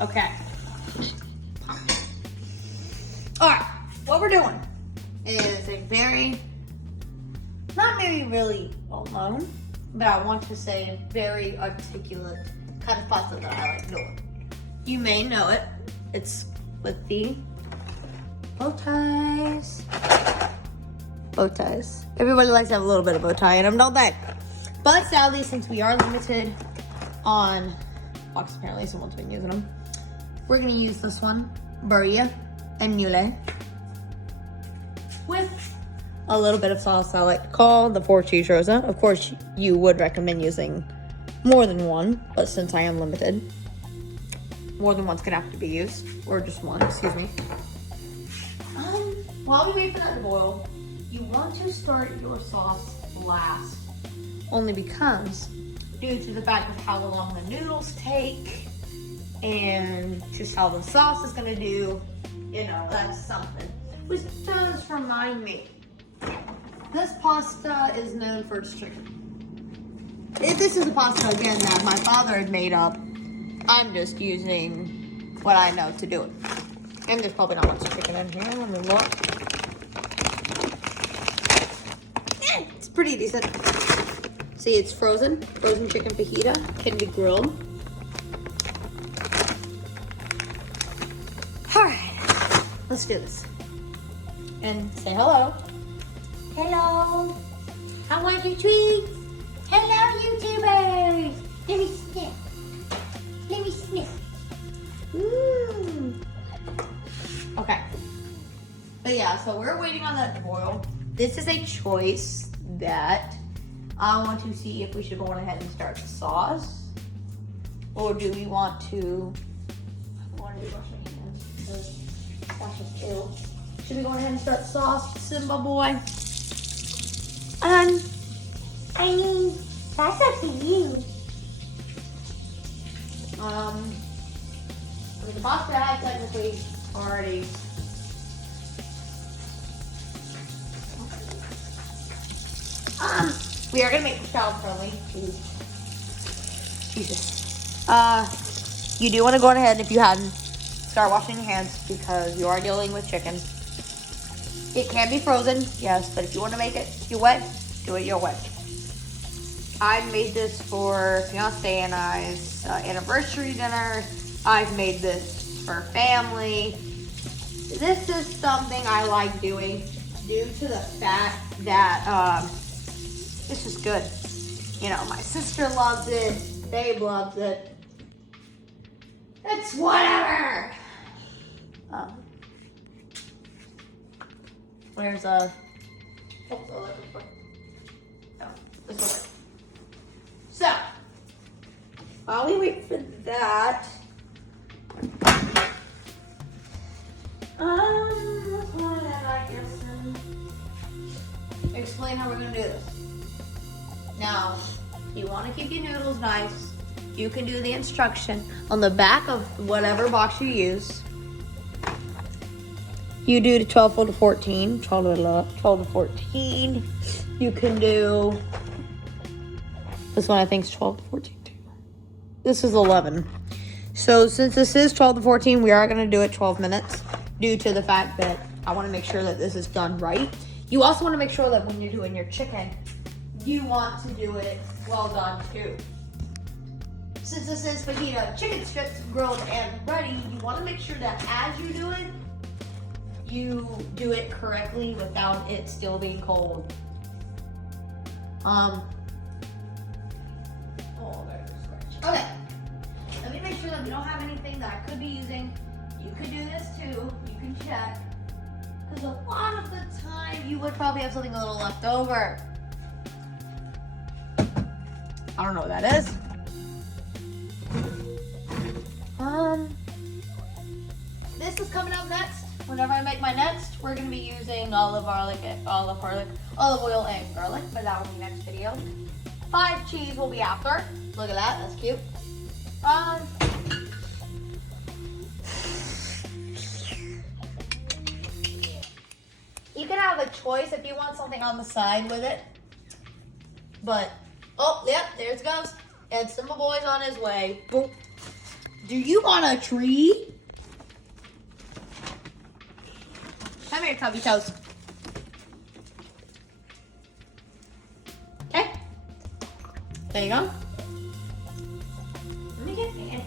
Okay. All right, what we're doing is a very, not maybe really well known, but I want to say very articulate kind of pasta that I like doing. You may know it. It's with the Bowties. Bowties. Everybody likes to have a little bit of bow tie in them, don't they? But sadly, since we are limited on box, apparently someone's been using them, we're gonna use this one, Burria and Mule, with a little bit of sauce I like to call the 4-cheese Rosa. Of course, you would recommend using more than one, but since I am limited, more than one's gonna have to be used, or just one, excuse me. While we wait for that to boil, you want to start your sauce last, only because due to the fact of how long the noodles take and just how the sauce is gonna do, you know, that's something. Which does remind me, this pasta is known for its chicken. If this is a pasta, again, that my father had made up, I'm just using what I know to do it. And there's probably not much chicken in here. Let me look. Yeah, it's pretty decent. See, it's frozen. Frozen chicken fajita. Can be grilled. All right, let's do this. And say hello. Hello. How are you, treats? Hello, YouTubers. Let me sniff. Let me sniff. Ooh. Okay. But yeah, so we're waiting on that to boil. This is a choice that I want to see if we should go on ahead and start the sauce. Or do we want to... I want to wash my hands because wash is ill. Should we go ahead and start the sauce, Simba boy? I mean, that's up to you. The pasta I technically already. We are gonna make it child friendly. Jesus. You do want to go ahead, if you hadn't, start washing your hands because you are dealing with chicken. It can be frozen, yes, but if you want to make it your wet, do it your way. I made this for fiance and I's anniversary dinner. I've made this for family. This is something I like doing due to the fact that it's just good. You know, my sister loves it. Babe loves it. It's whatever. Where's oh, this one. So, while we wait for that, let's go ahead, I guess, and explain how we're gonna do this. Now, if you want to keep your noodles nice, you can do the instruction on the back of whatever box you use. You do the 12 to 14, 12 to 14. You can do, this one I think is 12 to 14 too. This is 11. So since this is 12 to 14, we are going to do it 12 minutes due to the fact that I want to make sure that this is done right. You also want to make sure that when you're doing your chicken, you want to do it well done too. Since this is fajita chicken strips grilled and ready, you want to make sure that as you do it, you do it correctly without it still being cold. Oh, there's a scratch. Okay. Let me make sure that we don't have anything that I could be using. You could do this too. You can check. Because a lot of the time, you would probably have something a little left over. I don't know what that is. This is coming up next. Whenever I make my next, we're gonna be using olive oil and garlic, but that will be next video. 5 cheese will be after. Look at that, that's cute. You can have a choice if you want something on the side with it. But, oh, yep, there it goes. And Simba Boy's on his way. Boop. Do you want a treat? Come here, Tubby Toes. Okay. There you go. Let me get Annie.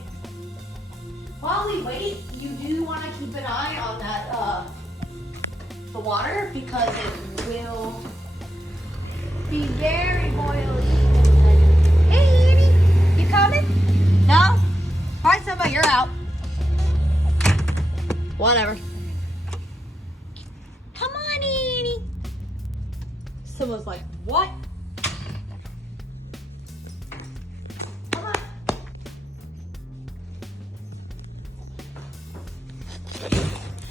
While we wait, you do want to keep an eye on that, the water, because it will be very boily. Hey, Annie, you coming? No? All right, Simba, you're out. Whatever. Come on, Annie. Simba's like, what? Come on.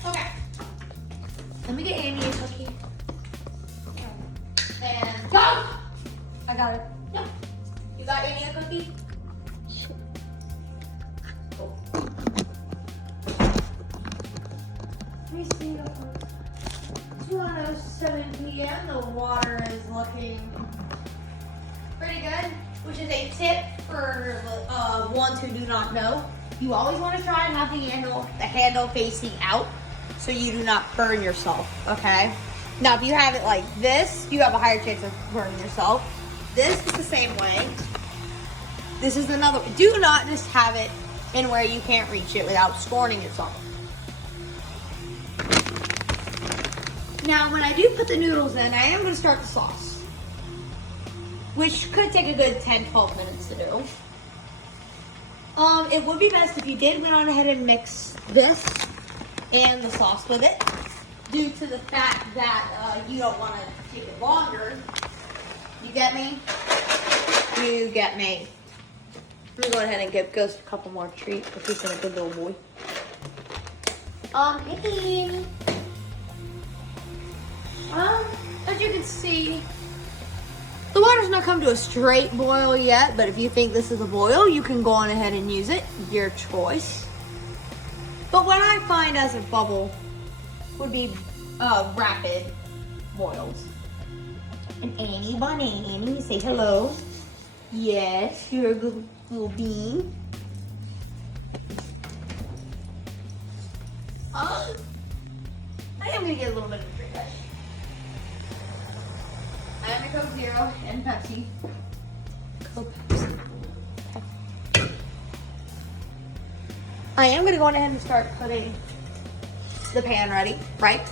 Okay. Let me get Annie a cookie. And go! I got it. Yep. You got Annie a cookie? Cool. Let me see. 2:07 p.m. The water is looking pretty good, which is a tip for ones who do not know. You always want to try and have the handle facing out so you do not burn yourself, okay? Now, if you have it like this, you have a higher chance of burning yourself. This is the same way. This is another way. Do not just have it in where you can't reach it without scorning yourself. Now, when I do put the noodles in, I am going to start the sauce, which could take a good 10-12 minutes to do. It would be best if you did went on ahead and mix this and the sauce with it, due to the fact that you don't want to take it longer. You get me? You get me. Let me go ahead and give Ghost a couple more treats because he's been a good little boy. Hey. As you can see, the water's not come to a straight boil yet, but if you think this is a boil, you can go on ahead and use it, your choice. But what I find as a bubble would be rapid boils. And Annie, Bonnie, Annie, say hello. Yes, you're a good little bean. I am gonna get a little bit of a drink. I am a Coke Zero and Pepsi. Coke Pepsi. Okay. I am gonna go on ahead and start putting the pan ready, right?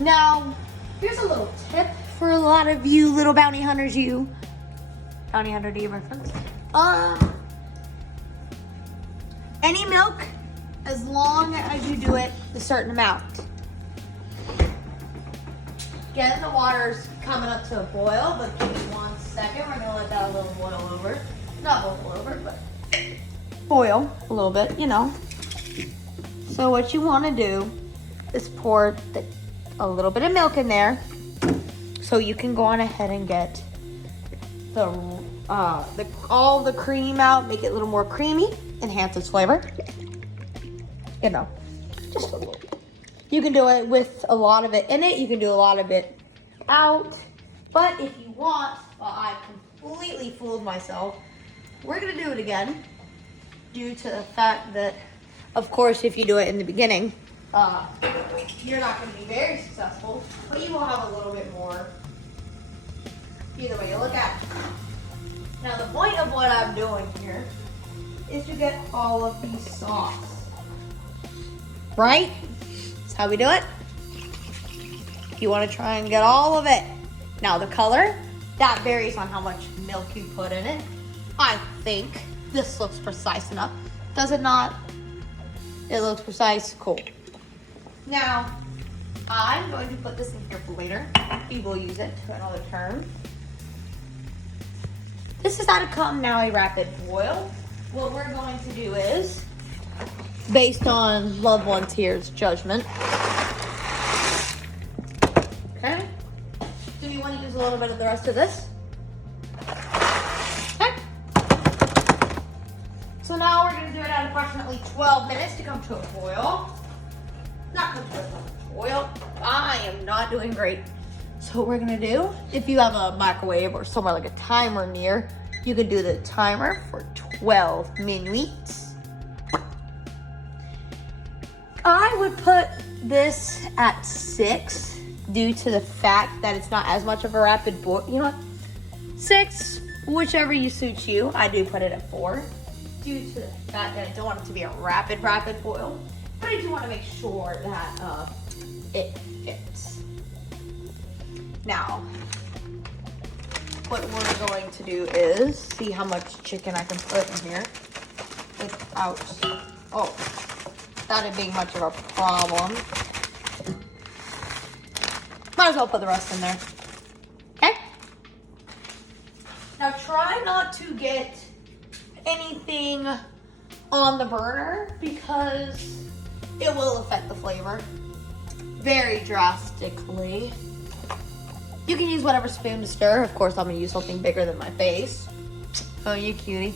Now, here's a little tip for a lot of you little bounty hunters, Bounty hunter, do you reference? Any milk, as long as you do it a certain amount. Again, the water's coming up to a boil, but give me 1 second. We're gonna let that a little boil over. Not boil over, but boil a little bit, you know. So what you wanna do is pour a little bit of milk in there so you can go on ahead and get all the cream out, make it a little more creamy, enhance its flavor. You know, just a little. You can do it with a lot of it in it. You can do a lot of it out. But if you want, well, I completely fooled myself. We're gonna do it again due to the fact that, of course, if you do it in the beginning, you're not gonna be very successful, but you will have a little bit more either way you look at it. Now, the point of what I'm doing here is to get all of the sauce, right? That's how we do it. You want to try and get all of it. Now, the color, that varies on how much milk you put in it. I think this looks precise enough. Does it not? It looks precise. Cool. Now, I'm going to put this in here for later. We will use it to another term. This is how to come now a rapid boil. What we're going to do is, based on loved ones here's judgment. Okay. Do you want to use a little bit of the rest of this? Okay. So now we're going to do it at approximately 12 minutes to come to a boil. Not come to a boil. I am not doing great. So what we're going to do, if you have a microwave or somewhere like a timer near, you can do the timer for well, minuit. I would put this at 6 due to the fact that it's not as much of a rapid boil. You know what? 6, whichever you suits you. I do put it at 4 due to the fact that I don't want it to be a rapid boil. But I do want to make sure that it fits. Now, what we're going to do is see how much chicken I can put in here without, without it being much of a problem. Might as well put the rest in there. Okay? Now try not to get anything on the burner because it will affect the flavor very drastically. You can use whatever spoon to stir. Of course, I'm gonna use something bigger than my face. Oh, you cutie.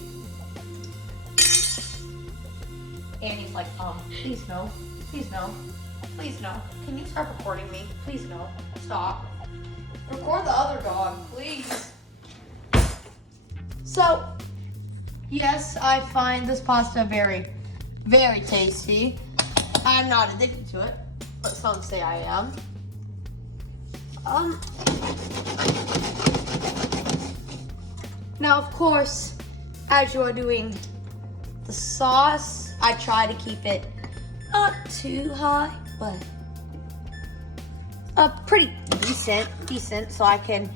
Annie's like, please no, please no, please no. Can you start recording me? Please no, stop. Record the other dog, please. So, yes, I find this pasta very, very tasty. I'm not addicted to it, but some say I am. Now, of course, as you are doing the sauce, I try to keep it not too high, but pretty decent, so I can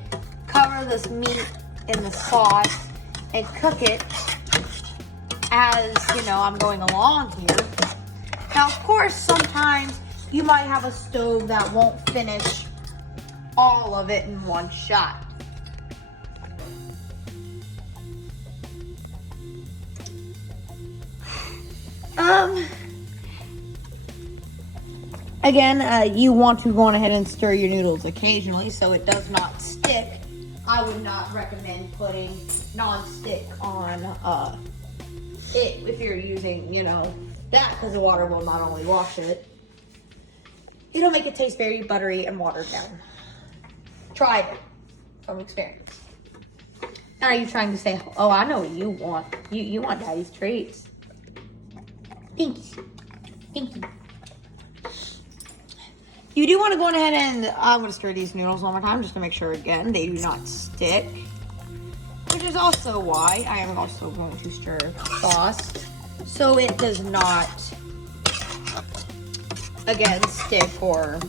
cover this meat in the sauce and cook it as, you know, I'm going along here. Now, of course, sometimes you might have a stove that won't finish all of it in one shot. Again, you want to go on ahead and stir your noodles occasionally so it does not stick. I would not recommend putting non-stick on it if you're using, you know, that, because the water will not only wash it, it'll make it taste very buttery and watered down. Try it from experience. Now are you trying to say, oh, I know what you want. You want daddy's treats. Pinky. You do want to go on ahead and, I'm going to stir these noodles one more time just to make sure, again, they do not stick. Which is also why I am also going to stir sauce so it does not, again, stick or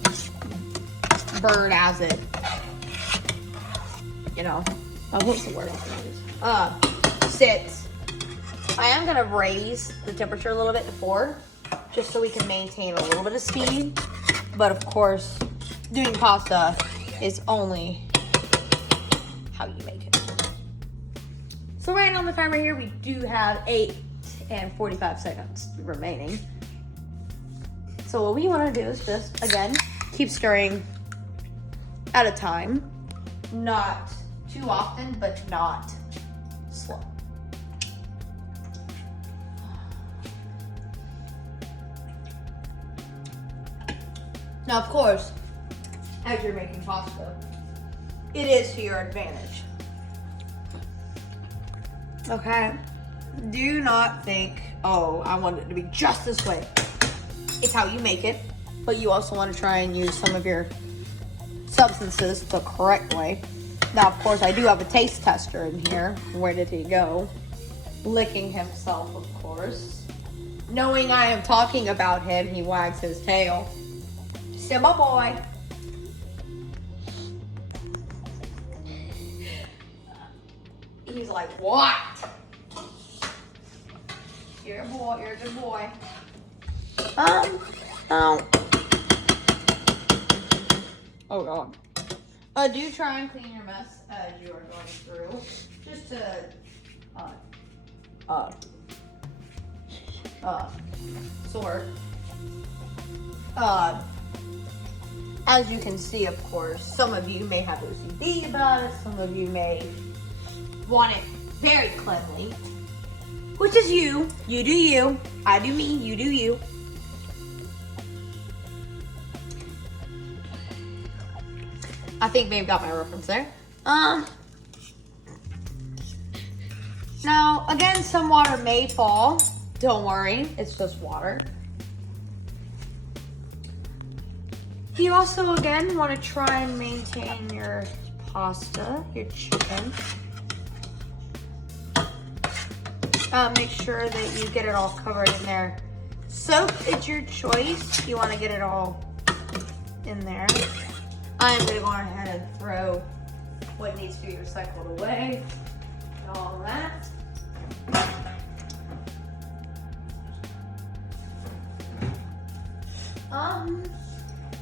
burn as it, you know, what's the word I want to use? Sits. I am going to raise the temperature a little bit to 4 just so we can maintain a little bit of speed. But of course, doing pasta is only how you make it. So right on the timer here, we do have 8 and 45 seconds remaining. So what we want to do is just, again, keep stirring at a time. Not too often, but not slow. Now, of course, as you're making pasta, it is to your advantage. Okay? Do not think, oh, I want it to be just this way. It's how you make it, but you also want to try and use some of your substances the correct way. Now, of course, I do have a taste tester in here. Where did he go? Licking himself, of course. Knowing I am talking about him, he wags his tail. Simba boy. He's like, what? You're a boy, you're a good boy. Oh God. Do try and clean your mess as you are going through. Just to, sort. As you can see, of course, some of you may have OCD about it. Some of you may want it very cleanly. Which is you. You do you. I do me. You do you. I think Babe got my reference there. Now, again, some water may fall. Don't worry, it's just water. You also, again, want to try and maintain your pasta, your chicken. Make sure that you get it all covered in there. Soap is your choice. You want to get it all in there. I'm going to go ahead and throw what needs to be recycled away and all that.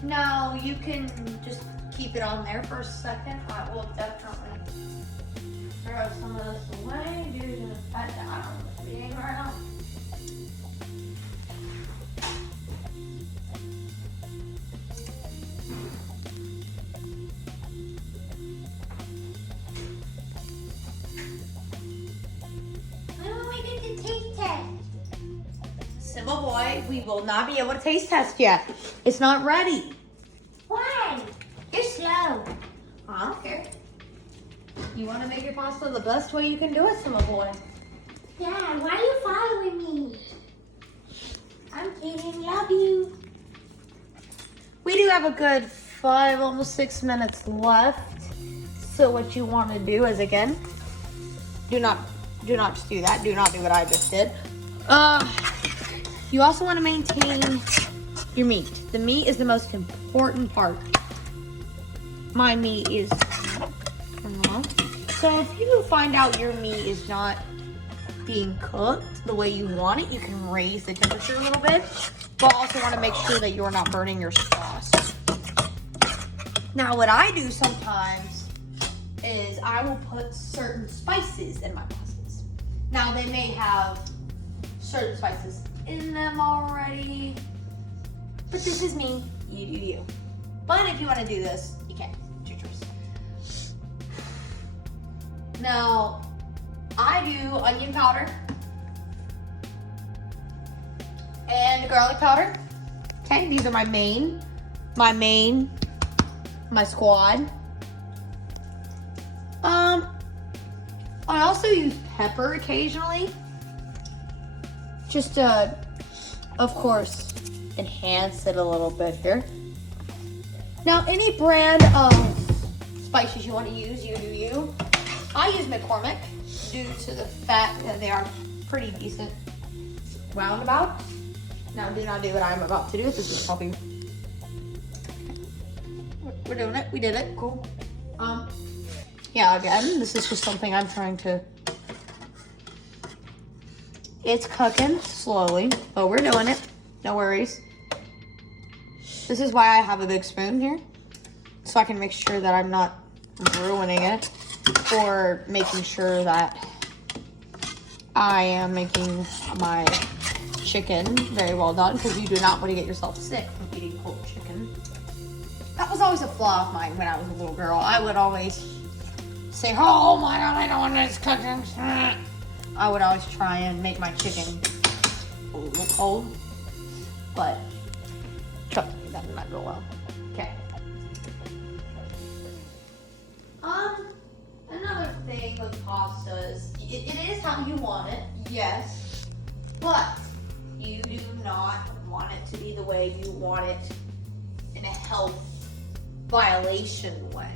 Now you can just keep it on there for a second. I will definitely throw some of this away due to the fact that I don't know what's being right now. Simba boy, we will not be able to taste test yet. It's not ready. Why? You're slow. I don't care. You want to make your pasta the best way you can do it, Simba boy. Dad, why are you following me? I'm kidding. Love you. We do have a good 5, almost 6 minutes left. So what you want to do is, again, do not just do that. Do not do what I just did. You also want to maintain your meat. The meat is the most important part. My meat is, so if you find out your meat is not being cooked the way you want it, you can raise the temperature a little bit, but also want to make sure that you're not burning your sauce. Now, what I do sometimes is I will put certain spices in my pastas. Now, they may have certain spices in them already, but this is me. You do you. But if you want to do this, you can. It's your choice. Now, I do onion powder and garlic powder. Okay, these are my squad. I also use pepper occasionally, just to, of course, enhance it a little bit here. Now, any brand of spices you want to use, you do you. I use McCormick due to the fact that they are pretty decent roundabout. Now, do not do what I'm about to do. This is helping. We're doing it. We did it. Cool. Yeah, again, this is just something I'm trying to. It's cooking slowly, but we're doing it. No worries. This is why I have a big spoon here, so I can make sure that I'm not ruining it, or making sure that I am making my chicken very well done, because you do not want to get yourself sick from eating cold chicken. That was always a flaw of mine when I was a little girl. I would always say, oh my God, I don't want this cooking. I would always try and make my chicken a little cold, but trust me, that did not go well. Okay. Another thing with pastas, it is how you want it, yes, but you do not want it to be the way you want it in a health violation way.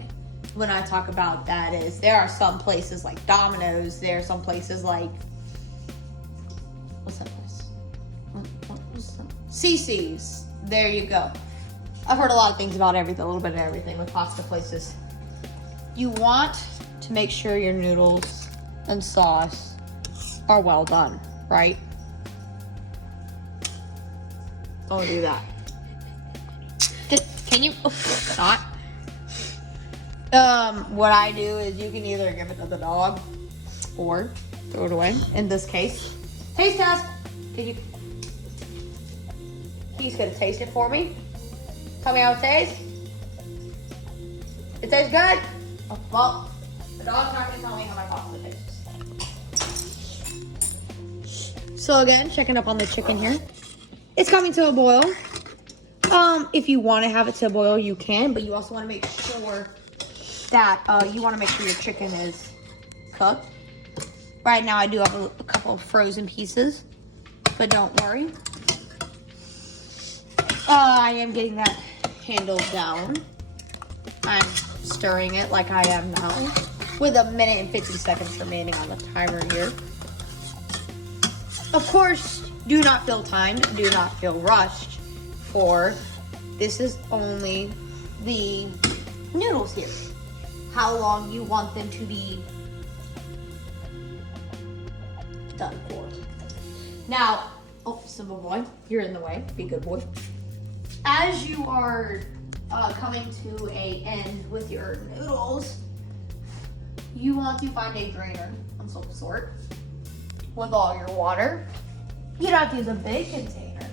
When I talk about that is, there are some places like Domino's, there are some places like, what's that place? What was that? CC's, there you go. I've heard a lot of things about everything, a little bit of everything with pasta places. You want to make sure your noodles and sauce are well done, right? Don't do that. Can you not? What I do is you can either give it to the dog or throw it away. In this case, taste test. He's gonna taste it for me. Tell me how it tastes. It tastes good. Oh, well, the dog's not gonna tell me how my pasta tastes. So again, checking up on the chicken here. It's coming to a boil. If you want to have it to a boil, you can, but you also want to make sure that you want to make sure your chicken is cooked. Right now I do have a couple of frozen pieces, but don't worry. I am getting that handle down. I'm stirring it like I am now, with 1 minute and 50 seconds remaining on the timer here. Of course, do not feel timed, do not feel rushed, for this is only the noodles here. How long you want them to be done for. Now, oh, Simba boy, you're in the way, be a good boy. As you are coming to an end with your noodles, you want to find a drainer of some sort with all your water. You don't have to use a big container,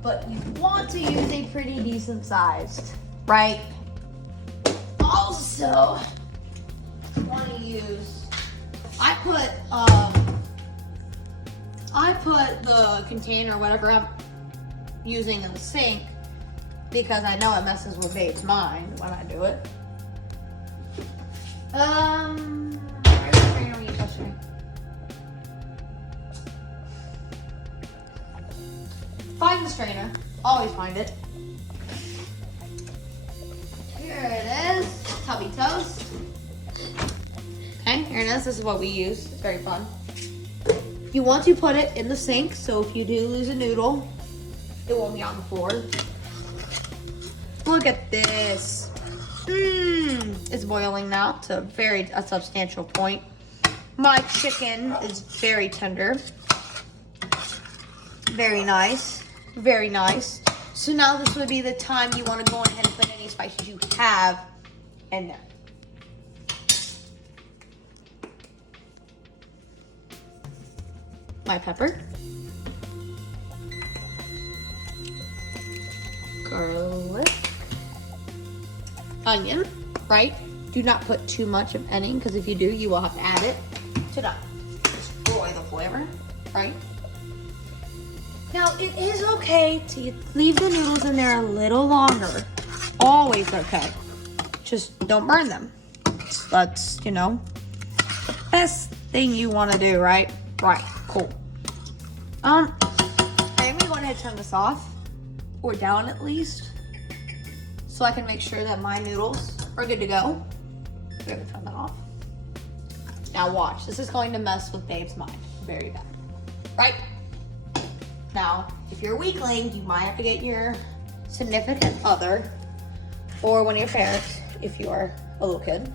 but you want to use a pretty decent sized, right? Also, want to use, I put the container, whatever I'm using, in the sink because I know it messes with Babe's mind when I do it. Where's the strainer when you touch me? Find the strainer. Always find it. Here it is. Tubby toast. Okay, here it is. This is what we use. It's very fun. You want to put it in the sink, so if you do lose a noodle, it won't be on the floor. Look at this. It's boiling now to a substantial point. My chicken is very tender. Very nice. Very nice. So now this would be the time you want to go ahead and put any spices you have in there. My pepper. Garlic. Onion, right? Do not put too much of any, because if you do, you will have to add it to not destroy the flavor, right? Now, it is okay to leave the noodles in there a little longer. Always okay. Just don't burn them. That's, the best thing you want to do, right? Right, cool. I'm gonna go ahead and turn this off, or down at least, so I can make sure that my noodles are good to go. We're gonna turn that off. Now watch, this is going to mess with Babe's mind very bad, right? Now, if you're a weakling, you might have to get your significant other or one of your parents if you are a little kid.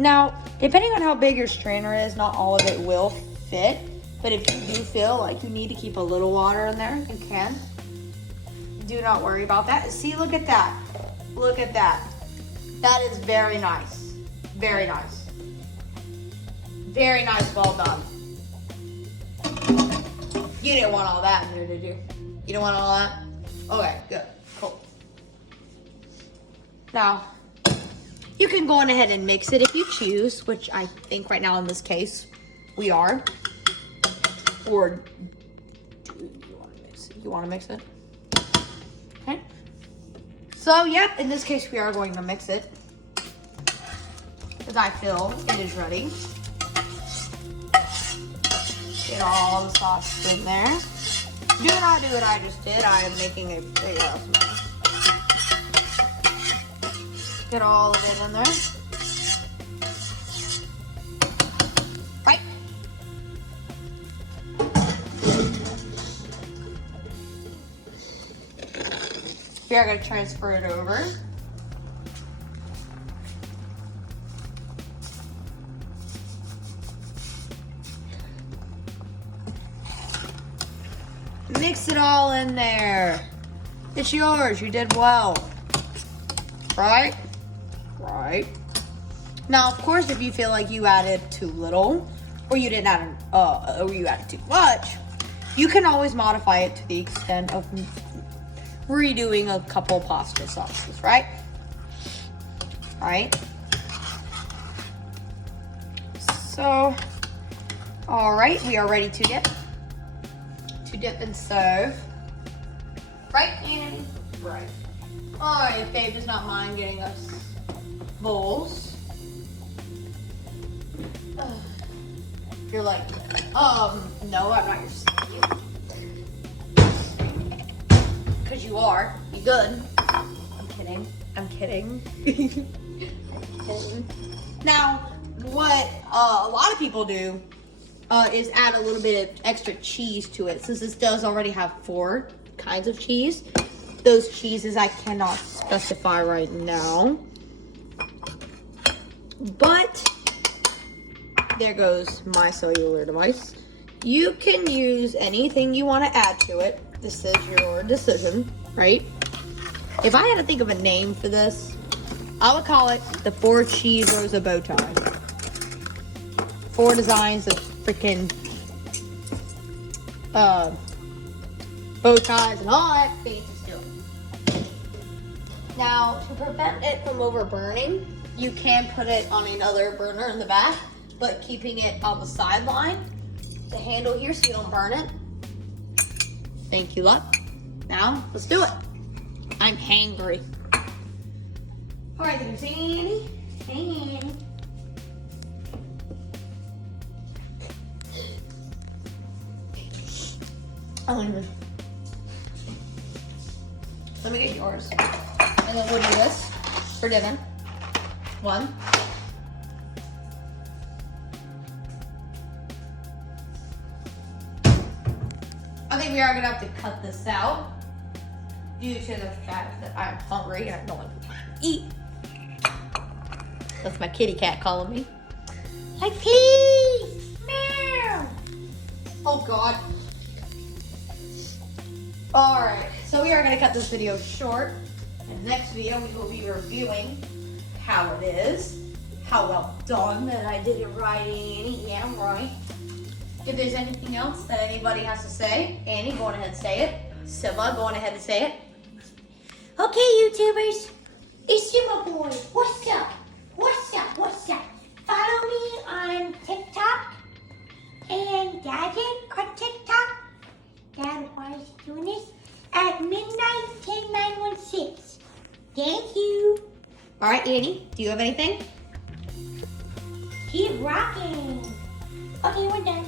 Now, depending on how big your strainer is, not all of it will fit. But if you do feel like you need to keep a little water in there, you can. Do not worry about that. See, look at that. Look at that. That is very nice. Very nice. Very nice, well done. You didn't want all that in there, did you? You didn't want all that? Okay, good, cool. Now, you can go on ahead and mix it if you choose, which I think right now in this case, we are. Or do you want to mix it? You want to mix it? Okay. So, yep, in this case, we are going to mix it. Because I feel it is ready. Get all the sauce in there. Do not do what I just did. I am making a big ass mess. Get all of it in there. Right. We are going to transfer it over. Mix it all in there. It's yours. You did well. Right? Right. Now, of course, if you feel like you added too little, or you didn't add, or you added too much, you can always modify it to the extent of redoing a couple pasta sauces, right? Right. So, all right, we are ready to dip and serve. Right, Annie? Right. Alright, Dave does not mind getting us bowls. You're like, no, I'm not your slave. Because you are. You good. I'm kidding. I'm kidding. Now, what a lot of people do is add a little bit of extra cheese to it. Since this does already have 4 kinds of cheese, those cheeses I cannot specify right now. But there goes my cellular device. You can use anything you want to add to it. This is your decision, right? If I had to think of a name for this, I would call it the 4 cheese Rosa bow tie. 4 designs of freaking bow ties and all that fancy stuff. Now, to prevent it from over burning, you can put it on another burner in the back, but keeping it on the sideline, the handle here so you don't burn it. Thank you, luck. Now, let's do it. I'm hangry. All right, there's Annie. Hey, Annie. Let me get yours. And then we'll do this for dinner. 1. I think we are gonna have to cut this out due to the fact that I'm hungry and I don't want to eat. That's my kitty cat calling me. Like, please, meow. Oh God. All right, so we are gonna cut this video short. In the next video, we will be reviewing how it is, how well done that I did it right, Annie. Yeah, I'm right. If there's anything else that anybody has to say, Annie, go on ahead and say it. Simba, go on ahead and say it. Okay, YouTubers, it's Simba Boy. What's up? What's up? What's up? Follow me on TikTok and Gadget on TikTok. Dad, why is he doing this? At midnight 10916. Thank you. All right, Annie, do you have anything? Keep rocking. Okay, we're done.